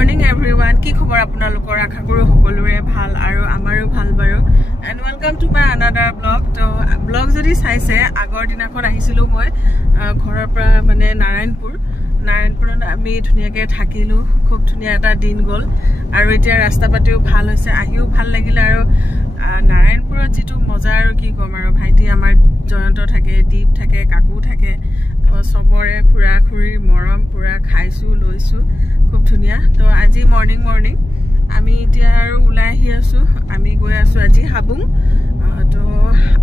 morning everyone. কি খবৰ আপোনালোকৰ আশা কৰো সকলোৰে ভাল আৰু আমাৰো ভাল বাৰু and welcome to my another vlog. তো vlog যদি চাইছে আগৰ দিনাখন আহিছিলো মই ঘৰৰ পৰা মানে নাৰায়ণপুৰত আমি ধুনিয়াকে থাকিলো খুব ধুনিয়া এটা দিন গল আৰু এতিয়া ৰাস্তা পাতিও ভাল হৈছে আহিও ভাল লাগিল আৰু নাৰায়ণপুৰত যেটো মজা আৰু কি কম আৰু ভাইটি আমাৰ জয়ন্ত থাকে দীপ থাকে কাকু থাকে তো সবৰে খুৰা খুৰি মৰম পুৰা খাইছো লৈছো খুব ধুনিয়া তো আজি মৰ্নিং আমি এতিয়া আৰু উলাই আহি আছো আমি গৈ আছো আজি হাবুং তো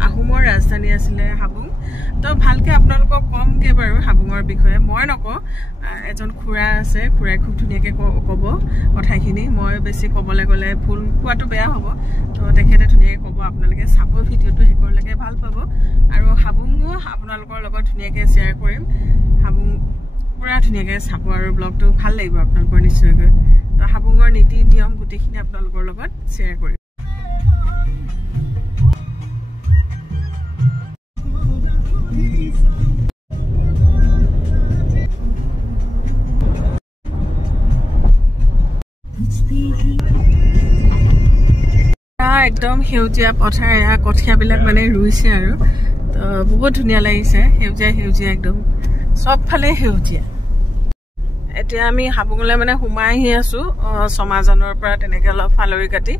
আহোমৰ ৰাজধানী আছিল হাবুং তো ভালকে আপোনালোকক কমকে বাৰু হাবুঙৰ বিষয়ে মই নকও এজন খুৰা আছে খুৰাই খুব ধুনিয়াকে কব কথাখিনি মই বেছি কবলে গলে ভুল কোৱাটো বেয়া হ'ব তো তেখেতে ধুনিয়াকে কব আপোনালোকে চাব ভিডিওটো হেকৰলৈকে ভাল পাব আৰু হাবুঙো আপোনালোকৰ লগত ধুনিয়াকে শেয়াৰ কৰিম হাবুং পুৰা ধুনিয়াকে চাব আৰু ব্লগটো ভাল লাগিব আপোনালোকৰ নিশ্চয়কৈ তো হাবুঙৰ নীতি নিয়ম গুটেখিনি আপোনালোকৰ লগত শেয়াৰ কৰিম একদম হেউজিয়া পথাৰ কঠিয়া বিলাক মানে ৰুইছে আৰু তো বহুত ধুনিয়া লাগিছে হেউজিয়া একদম সব ফালে হেউজিয়া এতিয়া আমি হাবুঙলে মানে হুমাই আহি আছো সমাজনৰ পৰা তেনেকে অলপ ফালৰি কাটি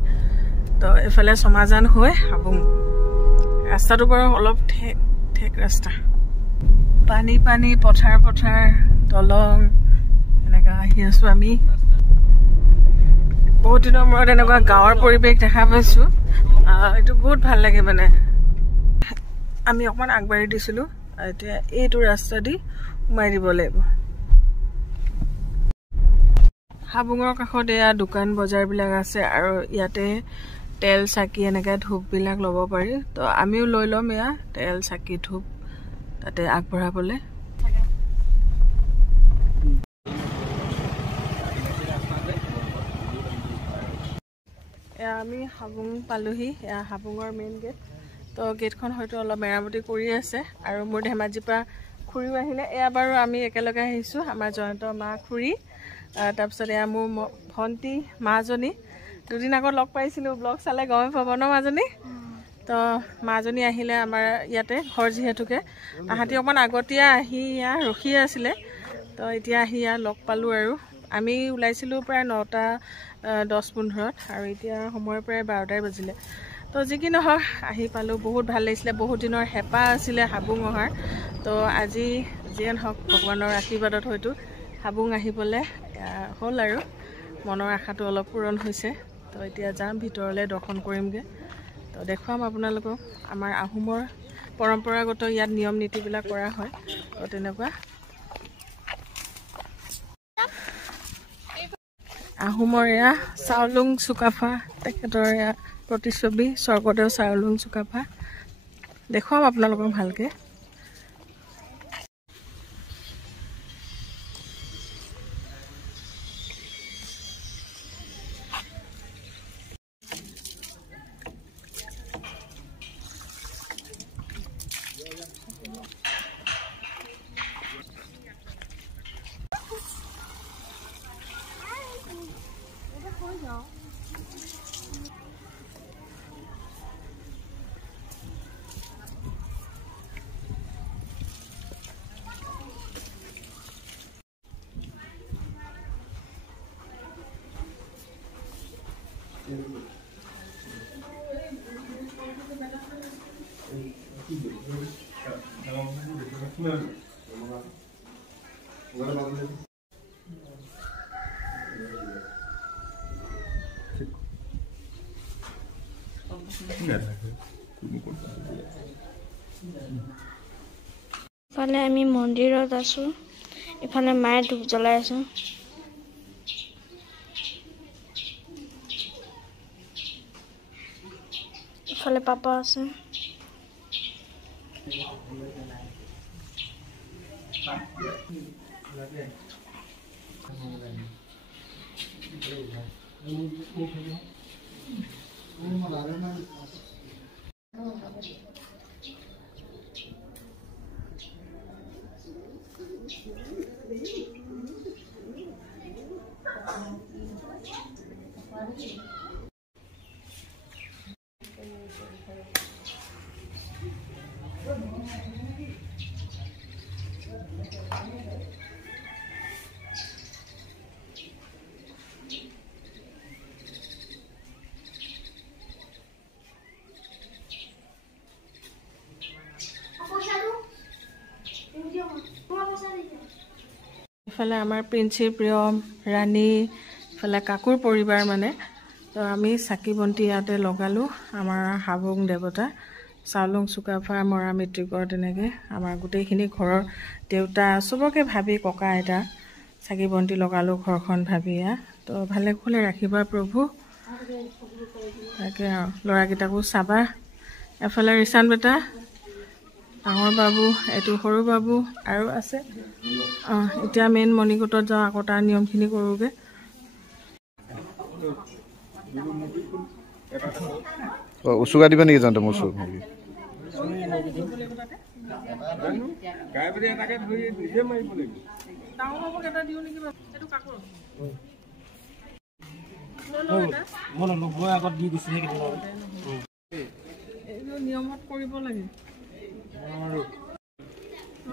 তো এফালে সমাজন হৈ হাবুং ৰাস্তাটো বৰ অলপ ঠেক ৰাস্তা পানী পথাৰ দলং এনেকা আহি আছো আমি বহুত দিনৰ মূৰত এনেকুৱা গাঁৱৰ পৰিৱেশ দেখা পাইছো এইটো বহুত ভাল লাগে মানে আমি অকমান আগবাঢ়ি দিছিলো এতিয়া এইটো ৰাস্তা দি সোমাই দিব লাগিব হাবুঙৰ কাষত এয়া দোকান বজাৰ বিলাক আছে আৰু ইয়াতে তেল চাকি এনেকা ধূপ বিলাক ল'ব পাৰি তো আমিও লৈ লম এয়া তেল চাকি ধূপ তাতে আগবঢ়াবলে আমি হাবুং পালোহি হাবুঙৰ মেইন গেট তো গেটখন হয়তো অলপ মেৰামতি কৰি আছে আৰু মোৰ ধেমাজিৰ পৰা খুৰিও আহিলে এয়া বাৰু আমি একেলগে আহিছো আমাৰ জয়ন্ত মা খুৰি তাৰপিছত এয়া মোৰ ভন্টি মাজনী দুদিন আগত লগ পাইছিলো ব্লগ চালে গমে পাব ন মাজনী তো মাজনী আহিলে আমাৰ ইয়াতে ঘৰ যিহেতুকে তাহাঁতি অকমান আগতীয়া আহি ইয়া ৰখি আছিলে তো এতিয়া আহি ইয়া লগ পালো আৰু আমি ওলাইছিলো প্ৰায় 9টা 10-15 আৰু এতিয়া সময় প্ৰায় 12টাই বাজিলে তো যি কি নহওক আহি পালো বহুত ভাল লাগিছিলে বহুত দিনৰ হেপা আছিলে হাবুং অহাৰ তো আজি যেন হওক ভগৱানৰ আশীৰ্বাদত হয়তো হাবুং আহিবলে হ'ল আৰু মনৰ আশাটো অলপ পূৰণ হৈছে তো এতিয়া যাম ভিতৰলে দৰ্শন কৰিমগে তো দেখুৱাম আপোনালোকক আমাৰ আহোমৰ পৰম্পৰাগত ইয়াত নিয়ম নীতিবিলাক কৰা হয় তো তেনেকুৱা আহোমৰ এয়া চাউলুং চুকাফা তেখেতৰ এয়া প্ৰতিচ্ছবি স্বৰ্গদেউ চাউলুং চুকাফা দেখুৱাম আপোনালোকক ভালকে ইফালে আমি মন্দিৰত আছো ইফালে মায়ে ধূপ জ্বলাই আছে ইফালে পাপা আছে এইফালে আমাৰ প্ৰিন্সিৰ প্ৰিয়ম ৰাণী ইফালে কাকুৰ পৰিবাৰ মানে তো আমি চাকি বন্তি ইয়াতে লগালোঁ আমাৰ হাবুং দেৱতা চাউলুং চুকাফা মৰা মৃত্যুকৰ তেনেকৈ আমাৰ গোটেইখিনি ঘৰৰ দেউতা চবকে ভাবি ককা আইতা চাকি বন্তি লগালোঁ ঘৰখন ভাবি তো ভালে কুশলে ৰাখিবা প্ৰভু তাকে আৰু ল'ৰাকেইটাকো চাবা এফালে ৰিচান বেটা ডাঙৰ বাবু এইটো সৰু বাবু আৰু আছে এতিয়া মেইন মণিকোটত যাওঁ আকৌ তাৰ নিয়মখিনি কৰোঁগৈ উচুকা দিবা নেকি যাওঁতে মোৰ চুক নিয়মত কৰিব লাগে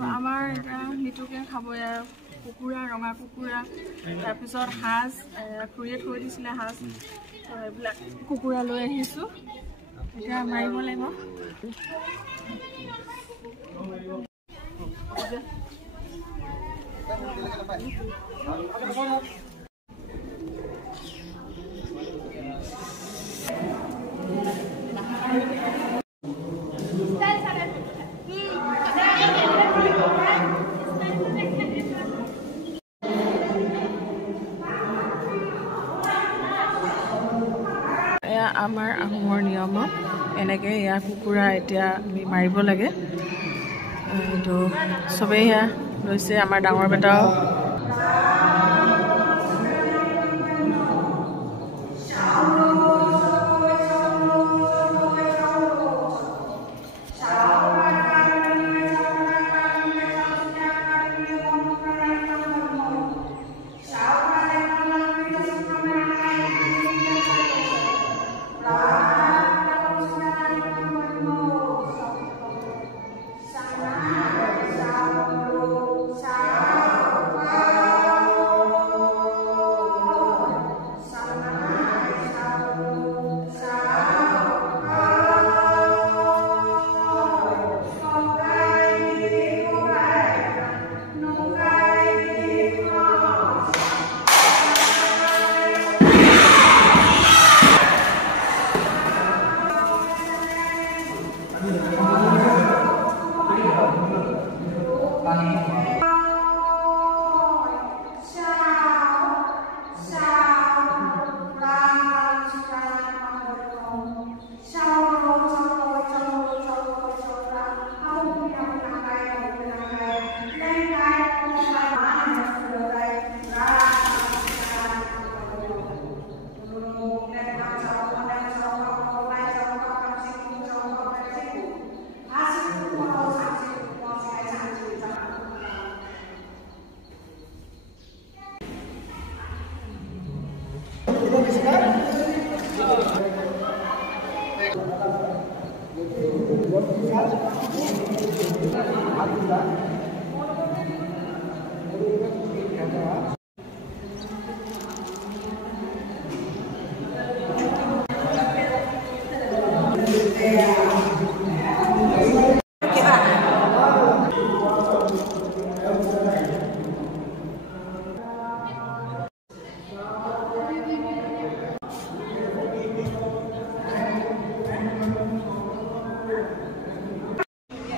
আমাৰ এতিয়া মিঠুকে খাব আৰু কুকুৰা ৰঙা কুকুৰা তাৰপিছত সাজ খুৰীয়ে থৈ দিছিলে সাজ এইবিলাক কুকুৰা লৈ আহিছোঁ এতিয়া মাৰিব লাগিব আমাৰ আহোমৰ নিয়মত এনেকৈ এয়া কুকুৰা এতিয়া আমি মাৰিব লাগে এইটো চবেই এয়া লৈছে আমাৰ ডাঙৰ বেটাও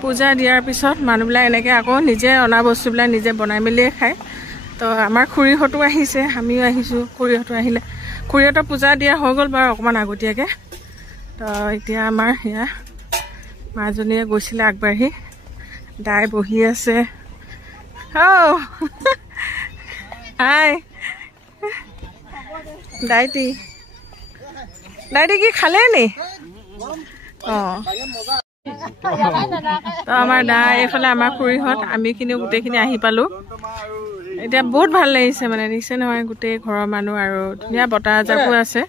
পূজা দিয়াৰ পিছত মানুহবিলাক এনেকৈ আকৌ নিজে অনা বস্তুবিলাক নিজে বনাই মেলিয়ে খায় তো আমাৰ খুৰীহঁতো আহিছে আমিও আহিছোঁ খুৰীহঁতো আহিলে খুৰীহঁতৰ পূজা দিয়া হৈ গ'ল বাৰু অকণমান আগতীয়াকৈ তো এতিয়া আমাৰ সেয়া মাজনীয়ে গৈছিলে আগবাঢ়ি দাই বহি আছে হাই দাইটি কি খালে নি অঁ তো আমাৰ দা এইফালে আমাৰ খুৰীহঁত আমিখিনিও গোটেইখিনি আহি পালোঁ এতিয়া বহুত ভাল লাগিছে মানে দেখিছে নহয় গোটেই ঘৰৰ মানুহ আৰু ধুনীয়া বতাহ এজাকো আছে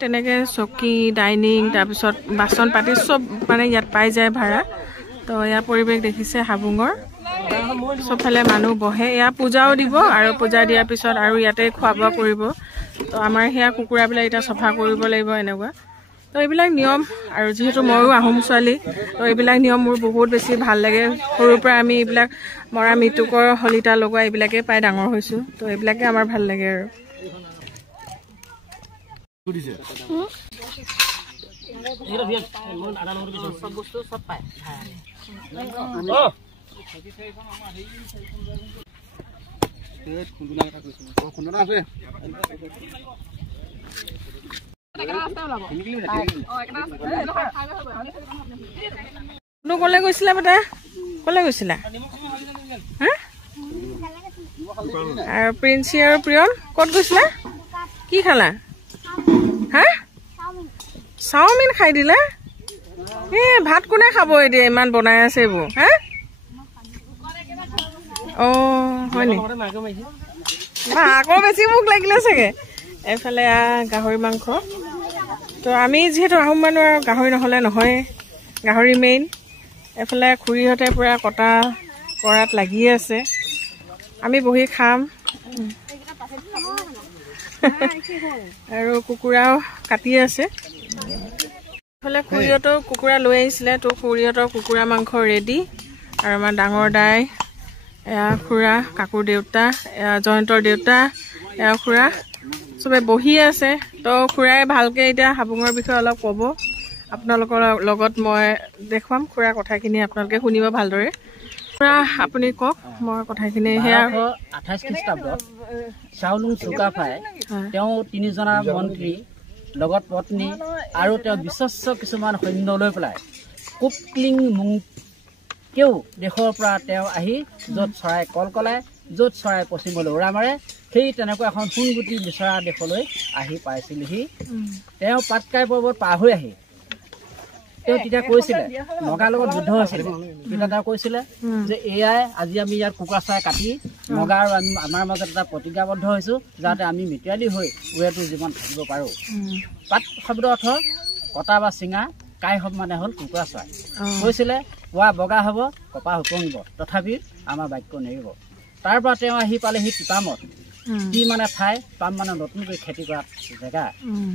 তেনেকৈ চকী ডাইনিং তাৰপিছত বাচন পাতি চব মানে ইয়াত পাই যায় ভাড়া তো ইয়াৰ পৰিৱেশ দেখিছে হাবুঙৰ চবফালে মানুহ বহে এয়া পূজাও দিব আৰু পূজা দিয়াৰ পিছত আৰু ইয়াতে খোৱা বোৱা কৰিব তো আমাৰ সেয়া কুকুৰাবিলাক এতিয়া চফা কৰিব লাগিব এনেকুৱা তো এইবিলাক নিয়ম আৰু যিহেতু ময়ো আহোম ছোৱালী তো এইবিলাক নিয়ম মোৰ বহুত বেছি ভাল লাগে সৰুৰ পৰা আমি এইবিলাক মৰা মৃত্যুকৰ হলিতা লগোৱা এইবিলাকে পাই ডাঙৰ হৈছোঁ তো এইবিলাকে আমাৰ ভাল লাগে আৰু কলে গৈছিলা বেটা কলে গৈছিলা আৰু প্ৰিন্সি আৰু প্ৰিয়ম ক'ত গৈছিলা কি খালা হা চাওমিন খাই দিলা ভাত কোনে খাব এতিয়া ইমান বনাই আছে এইবোৰ হা হয় নি আকৌ বেছি মোক লাগিলে চাগে এইফালে গাহৰি মাংস তো আমি যিহেতু আহোম মানুহ আৰু গাহৰি নহ'লে নহয় গাহৰি মেইন এইফালে খুৰীহঁতে পূৰা কটা কৰাত লাগি আছে আমি বহি খাম আৰু কুকুৰাও কাটি আছে এইফালে খুৰীহঁতেও কুকুৰা লৈ আহিছিলে তো খুৰীহঁতৰ কুকুৰা মাংস ৰেডি আৰু আমাৰ ডাঙৰ দাই এয়া খুৰা কাকুৰ দেউতা এয়া জয়ন্তৰ দেউতা এয়া খুৰা চবে বহি আছে তো খুৰাই ভালকৈ এতিয়া হাবুঙৰ বিষয়ে অলপ ক'ব আপোনালোকৰ লগত মই দেখুৱাম খুৰা কথাখিনি আপোনালোকে শুনিব ভালদৰে খুৰা আপুনি কওক মই কথাখিনি সেয়া 28 খ্ৰীষ্টাব্দত চাউলুং চুকাফাই তেওঁ 3জনা মন্ত্ৰী লগত পত্নী আৰু তেওঁ বিশ্বস্ত কিছুমান সৈন্য লৈ পেলাই কুপলিং মুংকেও দেশৰ পৰা তেওঁ আহি য'ত চৰাই কলকলায় য'ত চৰাই পশ্চিমলৈ উৰা মাৰে সেই তেনেকুৱা এখন সোণগুটি বিচৰা দেশলৈ আহি পাইছিলহি তেওঁ পাটকাই পৰ্বত পাৰ হৈ আহি তেওঁ তেতিয়া কৈছিলে নগাৰ লগত যুদ্ধ হৈছিলে তেতিয়া তেওঁ কৈছিলে যে এয়াই আজি আমি ইয়াৰ কুকুৰা চৰাই কাটি নগা আৰু আমি আমাৰ মাজত এটা প্ৰতিজ্ঞাবদ্ধ হৈছোঁ যাতে আমি মিতিয়ালি হৈ উৱেটো জীৱন থাকিব পাৰোঁ পাট শব্দ অৰ্থ কটা বা চিঙা কাই হব মানে হ'ল কুকুৰা চৰাই কৈছিলে পুৱা বগা হ'ব কপা হুপঙিব তথাপি আমাৰ বাক্য নেৰিব তাৰ পৰা তেওঁ আহি পালেহি টিপামত টি মানে ঠাই পাম মানে নতুনকৈ খেতি কৰা জেগা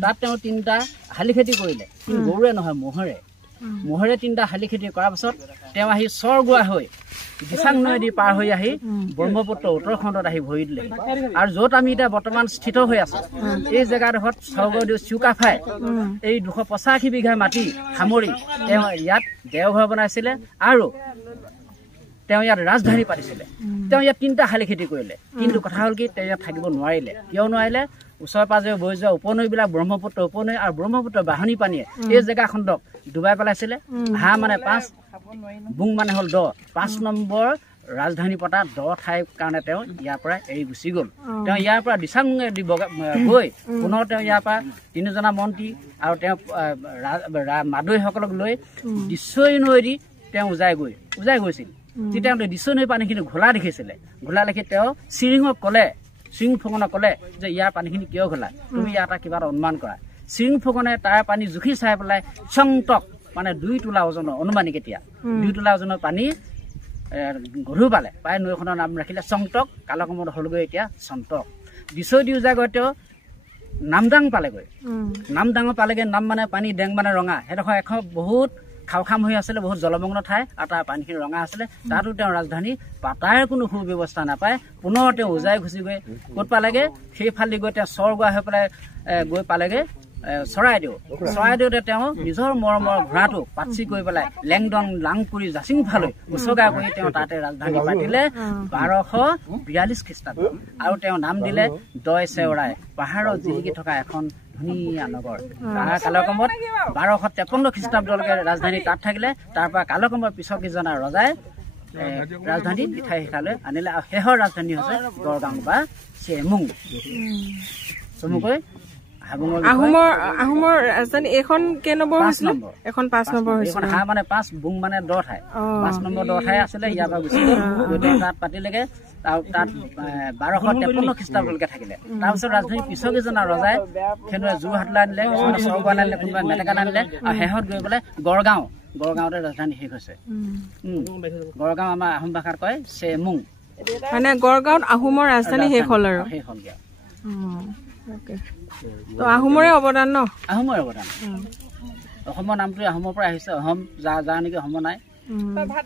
তাত তেওঁ 3টা শালি খেতি কৰিলে গৰুৰে নহয় মহেৰে 3টা শালি খেতি কৰাৰ পাছত তেওঁ আহি চৰগোৱা হৈ দিচাং নদী পাৰ হৈ আহি ব্ৰহ্মপুত্ৰ উত্তৰখণ্ডত আহি ভৰি দিলে আৰু য'ত আমি এতিয়া বৰ্তমান স্থিত হৈ আছো এই জেগাডোখৰত স্বৰ্গদেউ চুকাফাই এই 285 বিঘা মাটি সামৰি তেওঁ ইয়াত দেওঘৰ বনাইছিলে আৰু তেওঁ ইয়াত ৰাজধানী পাতিছিলে তেওঁ ইয়াত 3টা শালি খেতি কৰিলে কিন্তু কথা হ'ল কি তেওঁ ইয়াত থাকিব নোৱাৰিলে কিয় নোৱাৰিলে ওচৰে পাজৰে বৈ যোৱা উপনৈবিলাক ব্ৰহ্মপুত্ৰ উপনৈ আৰু ব্ৰহ্মপুত্ৰ বাহনী পানীয়ে এই জেগাখনক ডুবাই পেলাইছিলে হা মানে 5 বুং মানে হ'ল 5 নম্বৰ ৰাজধানী পতা ঠাইৰ কাৰণে তেওঁ ইয়াৰ পৰা এৰি গুচি গ'ল তেওঁ ইয়াৰ পৰা দিচাং গৈ পুনৰ তেওঁ ইয়াৰ পৰা 3জনা মন্ত্ৰী আৰু তেওঁ মাদৈসকলক লৈ দিছৈ নৈদি তেওঁ উজাই গৈছিল তেতিয়া দিছৈ নৈ পানীখিনি ঘোলা দেখিছিলে ঘোলা দেখি তেওঁ চিৰিঙক ক'লে সিং ফুকনক ক'লে যে ইয়াৰ পানীখিনি কিয় ঘোলা তুমি ইয়াত কিবা অনুমান কৰা সিং ফুকনে তাৰ পানী জুখি চাই পেলাই চংটক মানে 2 তোলা ওজনৰ অনুমানিক এতিয়া 2 তোলা ওজনৰ পানী গধু পালে পাই নৈখনৰ নাম ৰাখিলে চংটক কালকমত হলগৈ এতিয়া চন্তক দিছৈ দিউজা গৈ তেওঁ নামদাং পালেগৈ নামদাঙৰ পালেগৈ নাম মানে পানী ডেং মানে ৰঙা সেইডোখৰ এখন বহুত খাওখাম হৈ আছিলে বহুত জলমগ্ন ঠাই আৰু তাৰ পানীখিনি ৰঙা আছিলে তাতো তেওঁ ৰাজধানী পাতাৰ কোনো সুব্যৱস্থা নাপায় পুনৰ তেওঁ উজাই ঘুচি গৈ ক'ত পালেগৈ সেইফালে গৈ তেওঁ চৰগোৱা হৈ পেলাই গৈ পালেগৈ চৰাইদেউতে তেওঁ নিজৰ মৰমৰ ঘোঁৰাটো পাচি কৰি পেলাই লেংডং লাংপুৰি জাচিং ফালৈ উচগা কৰি তেওঁ তাতে ৰাজধানী পাতিলে 1242 খ্ৰীষ্টাব্দ আৰু তেওঁ নাম দিলে দয় চেওৰাই পাহাৰত জিলিকি থকা এখন ধুনীয়া নগৰ তাৰ কালক্ৰমত 1253 খ্ৰীষ্টাব্দলৈকে ৰাজধানী তাত থাকিলে তাৰ পৰা কালক্ৰমৰ পিছৰ কেইজনা ৰজাই ৰাজধানী ইঠাই সিঠাইলৈ আনিলে আৰু শেহৰ ৰাজধানী হৈছে গড়গাঁও বা চেমুং চমুকৈ আহোমৰ ৰাজধানী এখন কেই নম্বৰ হৈছিল এখন 5 নম্বৰ হৈছিল হা মানে 5 বুং মানে ঠাই 5 নম্বৰ ঠাই আছিলে ইয়াৰ পৰা গুচি গৈ তাত পাতিলেগে আৰু তাত 1253 খ্ৰীষ্টাব্দলৈকে থাকিলে তাৰপিছত ৰাজধানী পিছৰ কেইজনা ৰজাই খেনুৱে যোৰহাটলৈ আনিলে কিছুমানে চৰগোৱালৈ আনিলে কোনোবাই মেটেকালৈ আনিলে আৰু শেহত গৈ পেলাই গড়গাঁৱতে ৰাজধানী শেষ হৈছে গড়গাঁও আমাৰ আহোম ভাষাত কয় চেমুং মানে গড়গাঁৱত আহোমৰ ৰাজধানী শেষ হ'ল আৰু শেষ হ'লগৈ তো আহোমৰে অৱদান ন আহোমৰ অৱদান অসমৰ নামটো আহোমৰ পৰা আহিছে অহম যা নেকি অসম নাই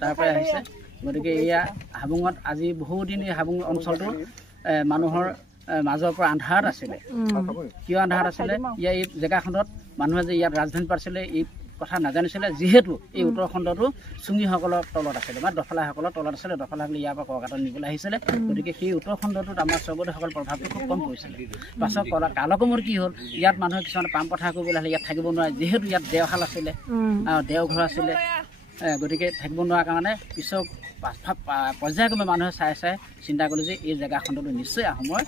তাৰ পৰা আহিছে গতিকে এয়া হাবুঙত আজি বহুদিন এই হাবুং অঞ্চলটো মানুহৰ মাজৰ পৰা আন্ধাৰত আছিলে কিয় আন্ধাৰত আছিলে ইয়াৰ এই জেগাখনত মানুহে যে ইয়াত ৰাজধানী পাতিছিলে এই কথা নাজানিছিলে যিহেতু এই উত্তৰখণ্ডটো চুঙীসকলৰ তলত আছিলে বা দফলাসকলৰ তলত আছিলে দফলাসকলে ইয়াৰ পৰা ককাটত নিবলৈ আহিছিলে গতিকে সেই উত্তৰখণ্ডটোত আমাৰ স্বৰ্গদেউসকল প্ৰভাৱটো খুব কম পৰিছিলে পাছত কালক্ৰমত কি হ'ল ইয়াত মানুহে কিছুমান পাম পথাৰ কৰিবলৈ হ'লে ইয়াত থাকিব নোৱাৰে যিহেতু ইয়াত দেওশাল আছিলে দেওঘৰ আছিলে গতিকে থাকিব নোৱাৰা কাৰণে পিছত পৰ্যায়ক্ৰমে মানুহে চাই চিন্তা কৰিলে যে এই জেগাখণ্ডটো নিশ্চয় আহোমৰ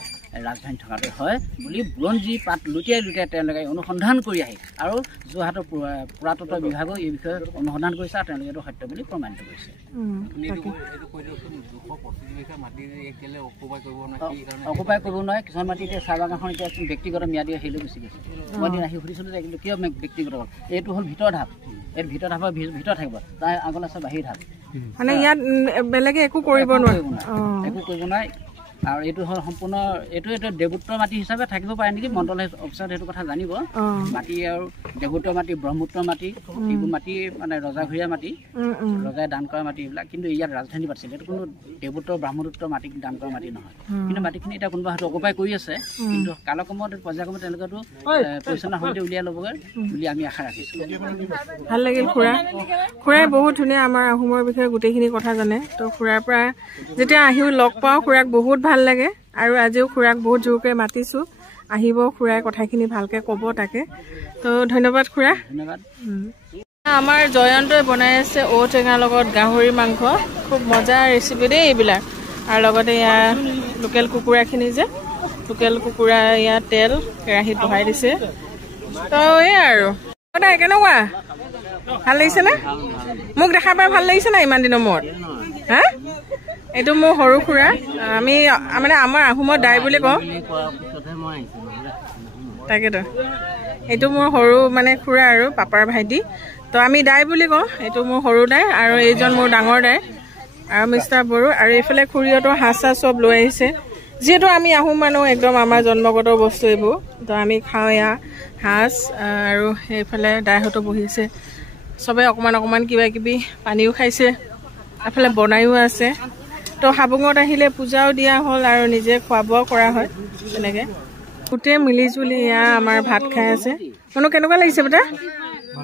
ৰাজধানী থকাটো হয় বুলি বুৰঞ্জী পাত লুটিয়াই তেওঁলোকে অনুসন্ধান কৰি আহি আৰু যোৰহাটৰ পুৰাতত্ব বিভাগেও এই বিষয়ে অনুসন্ধান কৰিছে আৰু তেওঁলোকে এইটো সত্য বুলি প্ৰমাণিত কৰিছে অকুপাই কৰিব নোৱাৰে কিছুমান মাটি এতিয়া চাহ বাগানখন এতিয়া ব্যক্তিগত ম্যাদী আহিলে গুচি গৈছে মই দিন আহি সুধিছিলোঁ যে কিন্তু কিয় ব্যক্তিগত হ'ল এইটো হ'ল ভিতৰ ঢাপ এই ভিতৰ ঢাপৰ ভিতৰত থাকিব তাৰ আগলৈ আছে বাহিৰ ঢাপ মানে ইয়াত বেলেগে একো কৰিব নোৱাৰে একো কৰিব নোৱাৰে আৰু এইটো হ'ল সম্পূৰ্ণ এইটো দেৱোত্তৰ মাটি হিচাপে থাকিব পাৰে নেকি মণ্ডল অফিচত সেইটো কথা জানিব মাটি আৰু দেৱোত্তৰ মাটি ব্ৰহ্মপুত্ৰ মাটি এইবোৰ মাটি মানে ৰজাঘৰীয়া মাটি ৰজাই দান কৰা মাটি এইবিলাক কিন্তু ইয়াত ৰাজধানী পাতিছিলে এইটো কোনো দেৱোত্তৰ ব্ৰহ্মপুত্ৰ মাটি দান কৰা মাটি নহয় কিন্তু মাটিখিনি এতিয়া কোনোবা হয়তো অকুপাই কৰি আছে কিন্তু কালক্ৰমত পৰ্যায়ক্ৰমত তেওঁলোকেতো পৰিচালনা সমিতি উলিয়াই ল'বগৈ বুলি আমি আশা ৰাখিছোঁ ভাল লাগিল খুৰাই বহুত ধুনীয়া আমাৰ আহোমৰ বিষয়ে গোটেইখিনি কথা জানে তো খুৰাৰ পৰা যেতিয়া আহিও লগ পাওঁ খুৰাক বহুত ভাল লাগে আৰু আজিও খুৰাক বহুত জোৰকৈ মাতিছোঁ আহিব খুৰাই কথাখিনি ভালকৈ ক'ব তাকে তো ধন্যবাদ খুৰা ধন্যবাদ আমাৰ জয়ন্তই বনাই আছে ঔটেঙাৰ লগত গাহৰি মাংস খুব মজা ৰেচিপি দেই এইবিলাক আৰু লগতে ইয়াৰ লোকেল কুকুৰাখিনি যে লোকেল কুকুৰা ইয়াত তেল কেৰাহীত বহাই দিছে তো এই আৰু কেনেকুৱা ভাল লাগিছেনে মোক দেখা পাই ভাল লাগিছে না ইমান দিনৰ মূৰত হা এইটো মোৰ সৰু খুৰা আমি মানে আমাৰ আহোমৰ দাই বুলি কওঁ তাকেতো এইটো মোৰ সৰু মানে খুৰা আৰু পাপাৰ ভাইটি তো আমি দাই বুলি কওঁ এইটো মোৰ সৰু দাই আৰু এইজন মোৰ ডাঙৰ দাই আৰু মিষ্টাৰ বড়ো আৰু এইফালে খুৰীহঁতৰ সাজ চাজ চব লৈ আহিছে যিহেতু আমি আহোম মানুহ একদম আমাৰ জন্মগত বস্তু এইবোৰ তো আমি খাওঁ এয়া সাজ আৰু সেইফালে দাইহঁতো বহিছে চবে অকণমান কিবা কিবি পানীও খাইছে এফালে বনায়ো আছে তো হাবুঙত আহিলে পূজাও দিয়া হ'ল আৰু নিজে খোৱা বোৱাও কৰা হয় তেনেকৈ গোটেই মিলি জুলি এয়া আমাৰ ভাত খাই আছে মানুহ কেনেকুৱা লাগিছে বেটা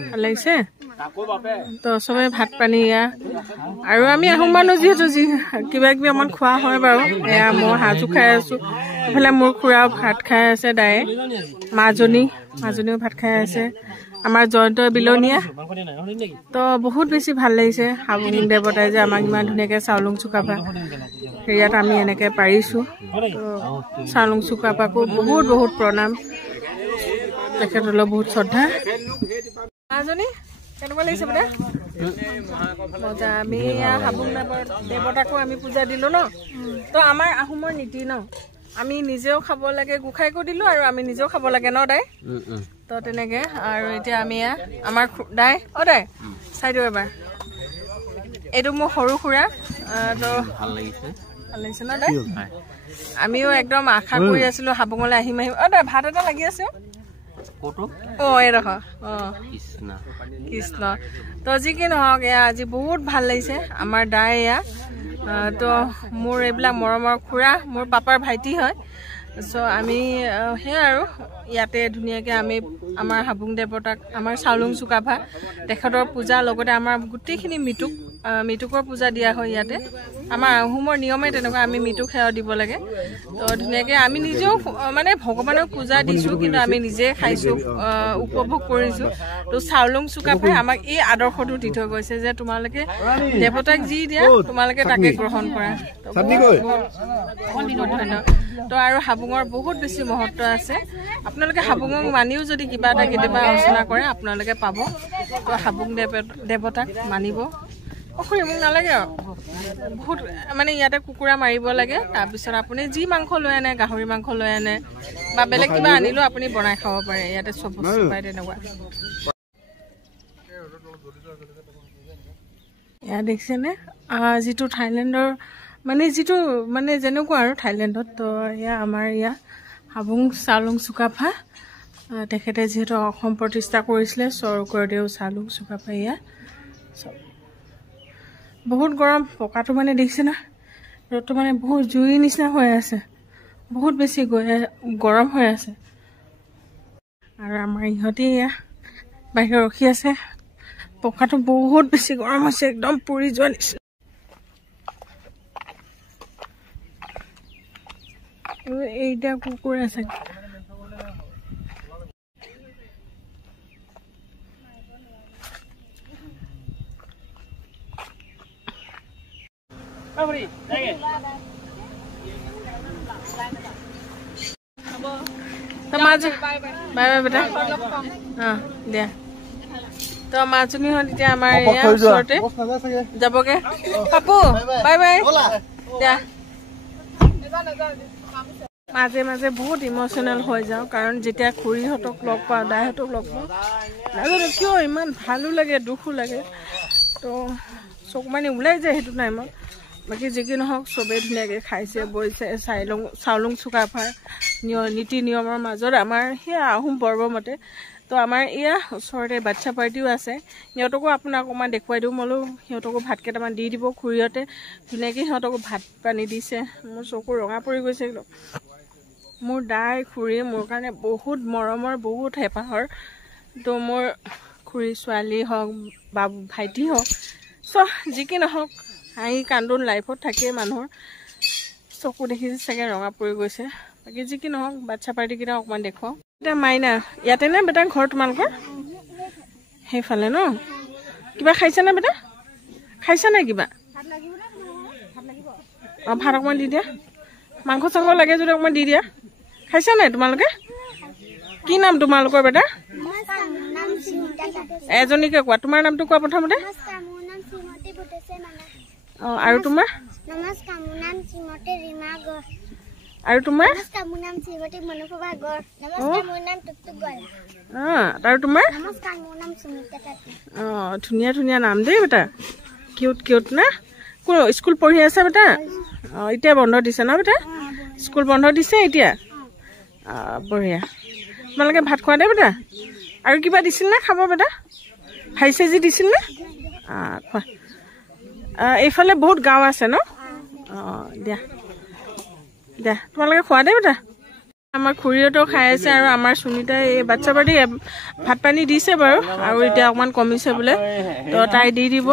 ভাল লাগিছে তো চবে ভাত পানী এয়া আৰু আমি আহোম মানুহ যিহেতু কিবা কিবি অকণমান খোৱা হয় বাৰু এয়া মই সাজো খাই আছোঁ এইফালে মোৰ খুৰাও ভাত খাই আছে দায়ে মাজনীও ভাত খাই আছে আমাৰ জয়ন্ত বিলনীয়া তো বহুত বেছি ভাল লাগিছে হাবুং দেৱতাই যে আমাক ইমান ধুনীয়াকৈ চাউলুং চুকাফা হেৰিয়াত আমি এনেকৈ পাৰিছোঁ তো চাউলুং চুকাফাকো বহুত প্ৰণাম তেখেতলৈ বহুত শ্ৰদ্ধা মাজনী কেনেকুৱা লাগিছে বেটা মজা আমি হাবুং দেৱতাকো আমি পূজা দিলোঁ ন তো আমাৰ আহোমৰ নীতি ন আমি নিজেও খাব লাগে গোসাঁইকো দিলোঁ আৰু আমি নিজেও খাব লাগে ন দাই তো তেনেকৈ আৰু এতিয়া আমি আমাৰ দাই দাই চাই দিওঁ এবাৰ এইটো মোৰ সৰু খুৰা তো ভাল লাগিছে ন দাই আমিও একদম আশা কৰি আছিলোঁ হাবুঙলৈ আহিম দাই ভাত এটা লাগি আছে এইডোখৰ কৃষ্ণ তো যি কি নহওক এয়া আজি বহুত ভাল লাগিছে আমাৰ দাই এয়া তো মোৰ এইবিলাক মৰমৰ খুৰা মোৰ পাপাৰ ভাইটি হয় চ' আমি সেয়া আৰু ইয়াতে ধুনীয়াকৈ আমি আমাৰ হাবুং দেৱতাক আমাৰ চাউলুং চুকাফা তেখেতৰ পূজাৰ লগতে আমাৰ গোটেইখিনি মৃতকৰ পূজা দিয়া হয় ইয়াতে আমাৰ আহোমৰ নিয়মে তেনেকুৱা আমি মৃতক সেৱা দিব লাগে তো ধুনীয়াকৈ আমি নিজেও মানে ভগৱানক পূজা দিছোঁ কিন্তু আমি নিজে খাইছোঁ উপভোগ কৰিছোঁ তো চাউলুং চুকাফাই আমাক এই আদৰ্শটো দি থৈ গৈছে যে তোমালোকে দেৱতাক যি দিয়া তোমালোকে তাকে গ্ৰহণ কৰা ধন্যবাদ তো আৰু হাবুঙৰ বহুত বেছি মহত্ব আছে আপোনালোকে হাবুঙক মানিও যদি কিবা এটা কেতিয়াবা আলোচনা কৰে আপোনালোকে পাব তো হাবুং দেৱতাক মানিব খুৰী মোক নালাগে আৰু বহুত মানে ইয়াতে কুকুৰা মাৰিব লাগে তাৰপিছত আপুনি যি মাংস লৈ আনে গাহৰি মাংস লৈ আনে বা বেলেগ কিবা আনিলেও আপুনি বনাই খাব পাৰে ইয়াতে চব বস্তু পায় তেনেকুৱা এয়া দেখিছেনে যিটো থাইলেণ্ডৰ মানে যিটো মানে যেনেকুৱা আৰু থাইলেণ্ডত তো এয়া আমাৰ ইয়াত হাবুং চাউলুং চুকাফা তেখেতে যিহেতু অসম প্ৰতিষ্ঠা কৰিছিলে স্বৰ্গদেউ চাওলুং চুকাফাইয়া। বহুত গৰম, পকাটো মানে দেখিছে না, ৰ'দটো মানে বহুত জুই নিচিনা হৈ আছে, বহুত বেছি গৰম হৈ আছে। আৰু আমাৰ ইহঁতে এয়া বাহিৰত ৰখি আছে, পকাটো বহুত বেছি গৰম হৈছে, একদম পুৰি যোৱা নিচিনা। এইটা কুকুৰ আছে, বাই বাই বেটা। দিয়া তো মাজনীহঁত এতিয়া আমাৰ ওচৰতে যাবগে। পাপু বাই বাই দিয়া। মাজে মাজে বহুত ইম'চনেল হৈ যাওঁ, কাৰণ যেতিয়া খুৰীহঁতক লগ পাওঁ, দাইহঁতক লগ পাওঁ, নাজানো কিয় ইমান ভালো লাগে দুখো লাগে, তো চকু মানে ওলাই যায় সেইটো টাইমত। বাকী যি কি নহওক চবেই ধুনীয়াকৈ খাইছে বৈছে, চাওলুং চুকাফাৰ নীতি নিয়মৰ মাজত আমাৰ সেয়া আহোম পৰ্ব মতে। তো আমাৰ এয়া ওচৰতে বাচ্ছা পাৰ্টিও আছে, সিহঁতকো আপোনাক অকণমান দেখুৱাই দিওঁ। মইলো সিহঁতকো ভাত কেইটামান দি দিব। খুৰীহঁতে ধুনীয়াকৈ সিহঁতকো ভাত পানী দিছে। মোৰ চকু ৰঙা পৰি গৈছে একদম। মোৰ দাই খুৰী মোৰ কাৰণে বহুত মৰমৰ, বহুত হেঁপাহৰ। তো মোৰ খুৰী ছোৱালী হওক বা ভাইটি হওক, যি কি নহওক হাঁহি কান্দোন লাইফত থাকেই মানুহৰ। চকু দেখিছে চাগে ৰঙা পৰি গৈছে। বাকী যি কি নহওক বাচ্ছা পাৰ্টিকেইটা অকণমান দেখুৱাওঁ। এতিয়া মাইনা ইয়াতে নে বেটা ঘৰ তোমালোকৰ? সেইফালে ন? কিবা খাইছানে বেটা? খাইছানে কিবা? অঁ ভাত অকণমান দি দিয়া, মাংস চাংস লাগে যদি অকণমান দি দিয়া। খাইছা নাই তোমালোকে? কি নাম তোমালোকৰ বেটা? এজনীকে কোৱা, তোমাৰ নামটো কোৱা প্ৰথমতে। অঁ আৰু তোমাৰ? আৰু তোমাৰ? আৰু তোমাৰ? অঁ ধুনীয়া ধুনীয়া নাম দেই বেটা, কিউট কিউট না। কোন স্কুল পঢ়ি আছে বেটা? অঁ এতিয়া বন্ধ দিছে ন বেটা? স্কুল বন্ধ দিছে এতিয়া? বঢ়িয়া। তোমালোকে ভাত খোৱা দে বেটা। আৰু কিবা দিছিল নে খাব বেটা? ভাজি চাজি দিছিল নে? খোৱা। এইফালে বহুত গাঁও আছে ন? অঁ দিয়া দিয়া, তোমালোকে খোৱা দে বেটা। আমাৰ খুৰীহঁতেও খাই আছে আৰু আমাৰ সুনিতাই এই বাচ্ছা পাৰ্টি ভাত পানী দিছে বাৰু, আৰু এতিয়া অকণমান কমিছে বোলে, তো তাই দি দিব।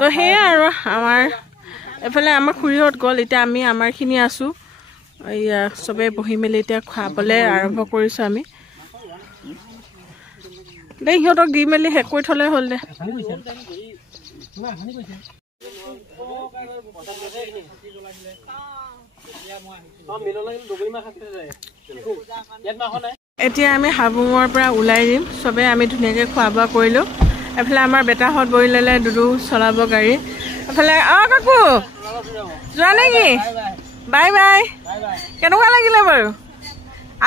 তো সেয়াই আৰু আমাৰ এইফালে আমাৰ খুৰীহঁত গ'ল, এতিয়া আমি আমাৰখিনি আছোঁ। এয়া চবেই বহি মেলি এতিয়া খুৱাবলৈ আৰম্ভ কৰিছোঁ আমি দেই। সিহঁতক দি মেলি শেষ কৰি থ'লে হ'ল দে। এতিয়া আমি হাবুঙৰ পৰা ওলাই দিম। চবেই আমি ধুনীয়াকৈ খোৱা বোৱা কৰিলোঁ। এফালে আমাৰ বেটাহঁত বহি ল'লে, দুডু চলাব গাড়ী। এফালে কাকু যোৱা নেকি? Bye bye. কেনেকুৱা লাগিলে বাৰু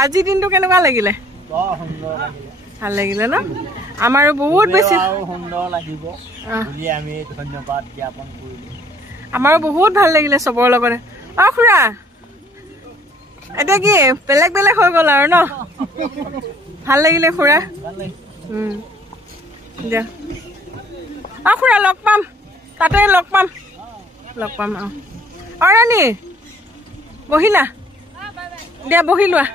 আজিৰ দিনটো? কেনেকুৱা লাগিলে? ভাল লাগিলে ন? আমাৰো বহুত বেছি সুন্দৰ লাগিব বুলি আমি ধন্যবাদ জ্ঞাপন কৰিলোঁ। আমাৰো বহুত ভাল লাগিলে চবৰ লগতে। খুৰা এতিয়া কি বেলেগ বেলেগ হৈ গ'ল আৰু ন? ভাল লাগিলে খুৰা। দিয়া খুৰা লগ পাম, তাতে লগ পাম। ৰাণী বহিলা? দিয়া বহি লোৱা।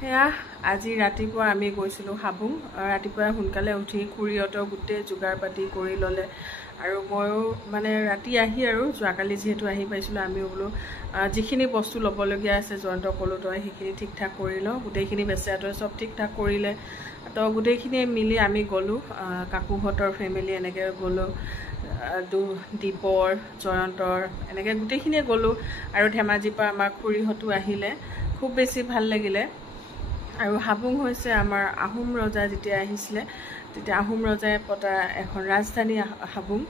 সেয়া আজি ৰাতিপুৱা আমি গৈছিলোঁ হাবুং। ৰাতিপুৱা সোনকালে উঠি খুৰীহঁতেও গোটেই যোগাৰ পাতি কৰি ল'লে, আৰু ময়ো মানে ৰাতি আহি আৰু যোৱাকালি যিহেতু আহি পাইছিলোঁ, আমিও বোলো যিখিনি বস্তু ল'বলগীয়া আছে জয়ন্তক ক'লোঁ তই সেইখিনি ঠিক ঠাক কৰি লওঁ। গোটেইখিনি বেচেৰাটোৱে চব ঠিক ঠাক কৰিলে। তো গোটেইখিনি মিলি আমি গ'লোঁ, কাকুহঁতৰ ফেমিলি এনেকৈ গ'লোঁ, দীপৰ জয়ন্তৰ এনেকৈ গোটেইখিনিয়ে গ'লোঁ। আৰু ধেমাজিৰ পৰা আমাৰ খুৰীহঁতো আহিলে, খুব বেছি ভাল লাগিলে। আৰু হাবুং হৈছে আমাৰ আহোম ৰজা যেতিয়া আহিছিলে তেতিয়া আহোম ৰজাই পতা এখন ৰাজধানী হাবুং।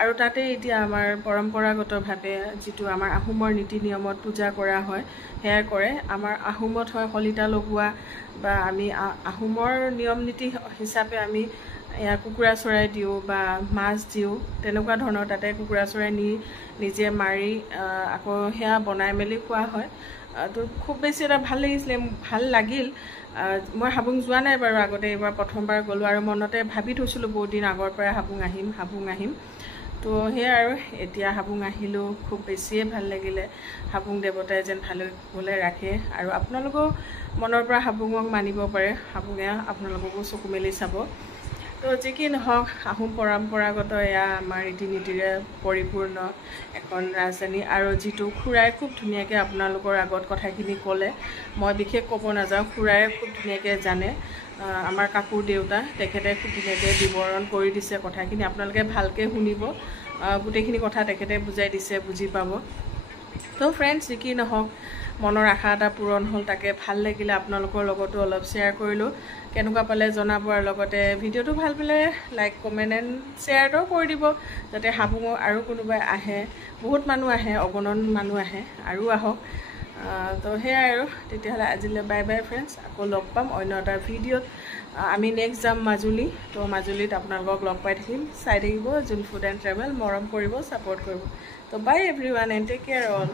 আৰু তাতে এতিয়া আমাৰ পৰম্পৰাগতভাৱে যিটো আমাৰ আহোমৰ নীতি নিয়মত পূজা কৰা হয় সেয়া কৰে। আমাৰ আহোমত হয় শলিতা লগোৱা, বা আমি আহোমৰ নিয়ম নীতি হিচাপে আমি এয়া কুকুৰা চৰাই দিওঁ বা মাছ দিওঁ তেনেকুৱা ধৰণৰ তাতে কুকুৰা চৰাই নিজে মাৰি আকৌ সেয়া বনাই মেলি খোৱা হয় তো খুব বেছি এটা ভাল লাগিল মই হাবুং যোৱা নাই বাৰু আগতে এবাৰ প্ৰথমবাৰ গ'লো আৰু মনতে ভাবি থৈছিলোঁ বহুত দিন আগৰ পৰা হাবুং আহিম তো সেয়া আৰু এতিয়া হাবুং আহিলোঁ খুব বেছিয়ে ভাল লাগিলে হাবুং দেৱতাই যেন ভালে ৰাখে আৰু আপোনালোকেও মনৰ পৰা হাবুঙক মানিব পাৰে হাবুঙে আপোনালোককো চকু মেলি চাব তো যি কি নহওক আহোম পৰম্পৰাগত এয়া আমাৰ ৰীতি নীতিৰে পৰিপূৰ্ণ এখন ৰাজধানী আৰু যিটো খুৰাই খুব ধুনীয়াকৈ আপোনালোকৰ আগত কথাখিনি ক'লে মই বিশেষ ক'ব নাযাওঁ খুৰাই খুব ধুনীয়াকৈ জানে আমাৰ কাকুৰ দেউতা তেখেতে খুব ধুনীয়াকৈ বিৱৰণ কৰি দিছে কথাখিনি আপোনালোকে ভালকৈ শুনিব গোটেইখিনি কথা তেখেতে বুজাই দিছে বুজি পাব তো ফ্ৰেণ্ডছ যি কি নহওক মনৰ আশা এটা পূৰণ হ'ল তাকে ভাল লাগিলে আপোনালোকৰ লগতো অলপ শ্বেয়াৰ কৰিলোঁ কেনেকুৱা পালে জনাব আৰু লগতে ভিডিঅ'টো ভাল পালে লাইক কমেণ্ট এণ্ড শ্বেয়াৰটো কৰি দিব যাতে হাবুঙৰ আৰু কোনোবাই আহে বহুত মানুহ আহে অগণন মানুহ আহে আৰু আহক তো সেয়াই আৰু তেতিয়াহ'লে আজিলৈ বাই বাই ফ্ৰেণ্ডছ আকৌ লগ পাম অন্য এটা ভিডিঅ'ত আমি নেক্সট যাম মাজুলী তো মাজুলীত আপোনালোকক লগ পাই থাকিম চাই থাকিব যোন ফুড এণ্ড ট্ৰেভেল মৰম কৰিব ছাপোৰ্ট কৰিব তো bye everyone and take care all